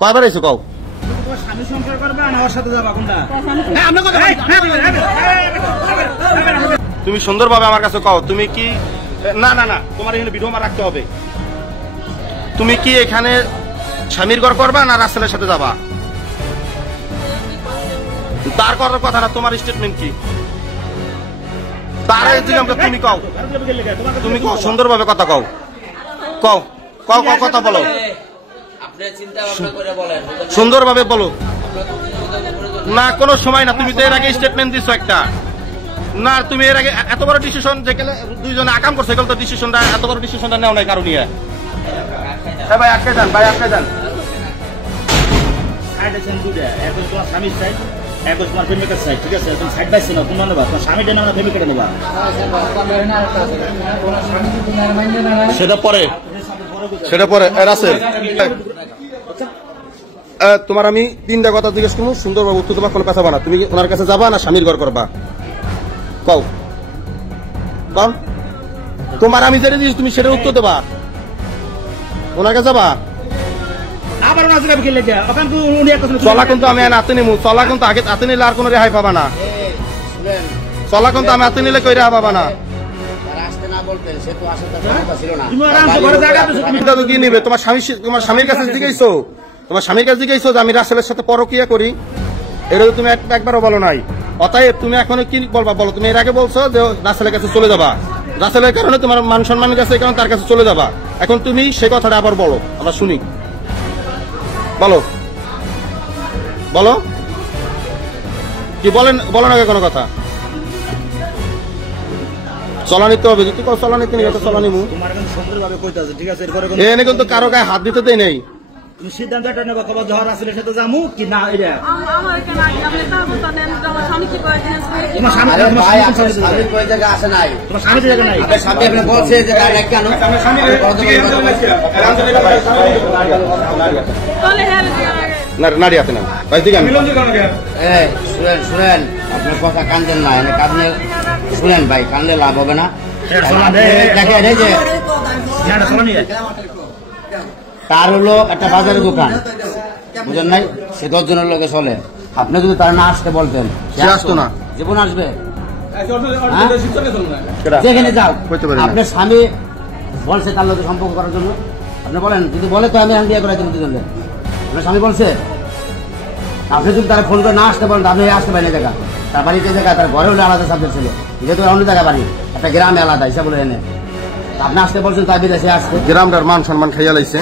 কয়বার এসো কও স্বামী সংসার করবে না ওর সাথে যাবা কোনটা? তুমি সুন্দরভাবে আমার কাছে কও তুমি কি না না না তোমার এখানে ভিডিও আমার রাখতে হবে। তুমি কি এখানে স্বামীর ঘর করবা না রাসেলের সাথে যাবা? তার করার কথা না, তোমার স্টেটমেন্ট কি? তার দিলাম তুমি কও, তুমি কও সুন্দরভাবে কথা কও, কও কও কও কথা বলো, সুন্দরভাবে বলো। না কোনো সময় না, তুমি তো এর আগে স্টেটমেন্ট দিছো একটা না, তুমি এর আগে এত বড় ডিসিশন যেখানে দুইজনে আকাম করছে এগুলো তো ডিসিশনটা এত বড় ডিসিশনটা নেও নাই কারণ নিয়ে। ভাই আটকে যান, ভাই আটকে যান। এখন তোমার স্বামীর সাইড, এখন তোমার প্রেমিকের সাইড, ঠিক আছে? এখন সাইড বাই ছিল তোমার নেবা, তোমার স্বামীটা না প্রেমিকেটা নেবা, সেটা পরে, সেটা পরে। রাসেল তোমার আমি তিনটা কথা জিজ্ঞেস করবো, সুন্দরভাবে উত্তর তোমার কোনো কথা না। তুমি ওনার কাছে যাবা না স্বামীর ঘর করবা? কও কও, তোমার আমি যেটা দিয়েছি তুমি সেটা উত্তর দেবা। ওনার কাছে যাবা? আবার ওনার জায়গায় খেলে যা ওখান তো উনি একটা চলা কিন্তু আমি হাতে নিমু, চলা কিন্তু আগে হাতে নিলে আর কোনো রেহাই পাবা না। চলা কিন্তু আমি হাতে নিলে কই রেহাই পাবা না। কি নিবে? তোমার স্বামী, তোমার স্বামীর কাছে জিজ্ঞেসো, তোমার স্বামীর কাছে জিজ্ঞেসো যে আমি রাসেলের সাথে পরকিয়া করি? এটা তো তুমি একবারও বলো নাই। অতএব তুমি এখন কি বলবা বলো? তুমি এর আগে বলছো যে রাসেলের কাছে চলে যাবা, রাসেলের কারণে তোমার মান সম্মান গেছে, এই কারণে তার কাছে চলে যাবা। এখন তুমি সেই কথাটা আবার বলো, আমরা শুনি। বলো বলো কি বলেন, বলো না কোনো কথা। চলা নিতে হবে, যদি চলা নিতে নিয়ে চলা নিমু। তোমার কিন্তু সুন্দরভাবে কইতে আছে, ঠিক আছে? এনে কিন্তু কারো গায়ে হাত দিতে দেয় নেই। তুমি সিদ্ধান্ত একটা নেবা, খবর ঝড় আসলে সাথে যামু কি না? এটা তোমার স্বামী কই জায়গা আসে নাই, তোমার স্বামী জায়গা নাই, স্বামী আপনি বলছে যে কেন নারী হাতে না ভাই দিকে আমি শুনেন শুনেন, আপনার কথা কানদেন না, এনে কাঁদলে শুনেন ভাই, কানলে লাভ হবে না। দেখেন এই যে তার হলো একটা বাজারের দোকান, বুঝেন নাই? সে 10 জনের লোকে চলে। আপনি যদি তার না আসতে বলতেন, সে আসতো না, জীবন আসবে। যেখানে যাও, আপনার স্বামী বলছে তার লোকের সম্পর্ক করার জন্য, আপনি বলেন যদি বলে তো আমি বিয়ে করাই দেবো দুজনকে। আপনার স্বামী বলছে, আপনি যদি তারা ফোন করে না আসতে বলেন, আপনি আসতে পারেন জায়গা, তার বাড়িতে জায়গা, তার ঘরে হলে আলাদা সাবজেক্ট ছিল, যেহেতু অন্য জায়গায় বাড়ি, একটা গ্রামে আলাদা হিসাব বলে এনে আপনি আসতে বলছেন, তার বিদেশে আসতে গ্রামটার মান সম্মান খাইয়া লাইছে।